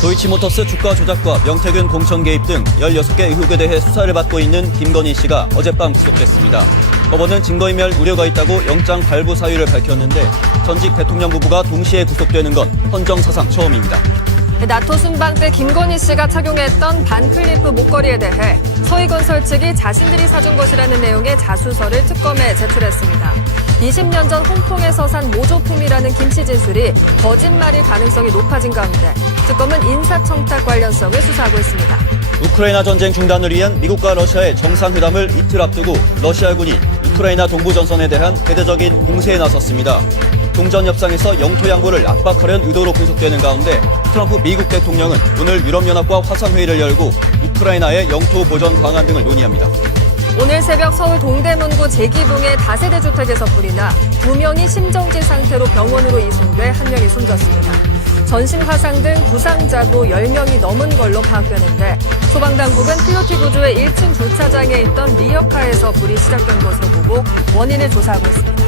도이치모터스 주가 조작과 명태균 공천 개입 등 16개 의혹에 대해 수사를 받고 있는 김건희 씨가 어젯밤 구속됐습니다. 법원은 증거인멸 우려가 있다고 영장 발부 사유를 밝혔는데 전직 대통령 부부가 동시에 구속되는 건 헌정사상 처음입니다. 나토 순방 때 김건희 씨가 착용했던 반클리프 목걸이에 대해 서희건설 측이 자신들이 사준 것이라는 내용의 자수서를 특검에 제출했습니다. 20년 전 홍콩에서 산 모조품이라는 김씨 진술이 거짓말일 가능성이 높아진 가운데 특검은 인사청탁 관련성을 수사하고 있습니다. 우크라이나 전쟁 중단을 위한 미국과 러시아의 정상회담을 이틀 앞두고 러시아군이 우크라이나 동부전선에 대한 대대적인 공세에 나섰습니다. 종전 협상에서 영토 양보를 압박하려는 의도로 분석되는 가운데 트럼프 미국 대통령은 오늘 유럽연합과 화상회의를 열고 우크라이나의 영토 보전 방안 등을 논의합니다. 오늘 새벽 서울 동대문구 제기동의 다세대 주택에서 불이 나 2명이 심정지 상태로 병원으로 이송돼 1명이 숨졌습니다. 전신 화상 등 부상자도 10명이 넘은 걸로 파악되는데 소방당국은 필로티 구조의 1층 주차장에 있던 리어카에서 불이 시작된 것으로 보고 원인을 조사하고 있습니다.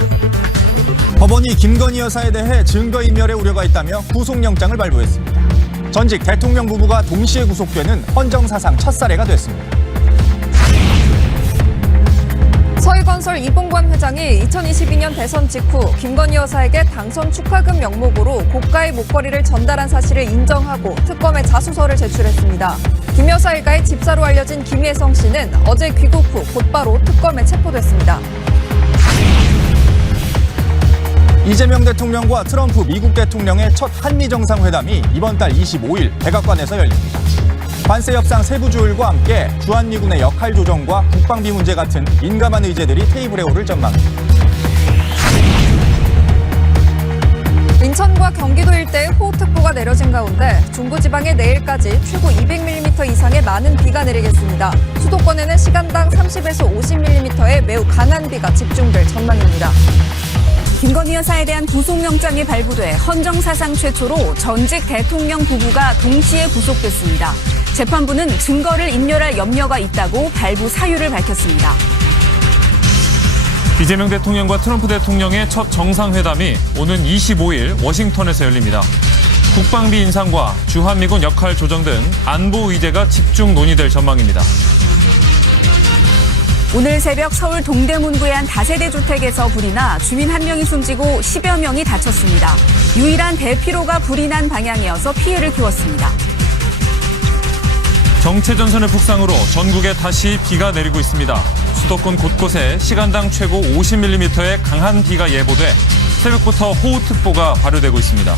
법원이 김건희 여사에 대해 증거인멸의 우려가 있다며 구속영장을 발부했습니다. 전직 대통령 부부가 동시에 구속되는 헌정사상 첫 사례가 됐습니다. 서희건설 이봉관 회장이 2022년 대선 직후 김건희 여사에게 당선 축하금 명목으로 고가의 목걸이를 전달한 사실을 인정하고 특검에 자수서를 제출했습니다. 김 여사 일가의 집사로 알려진 김예성 씨는 어제 귀국 후 곧바로 특검에 체포됐습니다. 이재명 대통령과 트럼프 미국 대통령의 첫 한미 정상회담이 이번 달 25일 백악관에서 열립니다. 관세 협상 세부 조율과 함께 주한미군의 역할 조정과 국방비 문제 같은 민감한 의제들이 테이블에 오를 전망입니다. 인천과 경기도 일대에 호우특보가 내려진 가운데 중부지방에 내일까지 최고 200mm 이상의 많은 비가 내리겠습니다. 수도권에는 시간당 30에서 50mm의 매우 강한 비가 집중될 전망입니다. 김건희 여사에 대한 구속영장이 발부돼 헌정사상 최초로 전직 대통령 부부가 동시에 구속됐습니다. 재판부는 증거를 인멸할 염려가 있다고 발부 사유를 밝혔습니다. 이재명 대통령과 트럼프 대통령의 첫 정상회담이 오는 25일 워싱턴에서 열립니다. 국방비 인상과 주한미군 역할 조정 등 안보 의제가 집중 논의될 전망입니다. 오늘 새벽 서울 동대문구의 한 다세대 주택에서 불이 나 주민 1명이 숨지고 10여 명이 다쳤습니다. 유일한 대피로가 불이 난 방향이어서 피해를 키웠습니다. 정체전선의 북상으로 전국에 다시 비가 내리고 있습니다. 수도권 곳곳에 시간당 최고 50mm의 강한 비가 예보돼 새벽부터 호우특보가 발효되고 있습니다.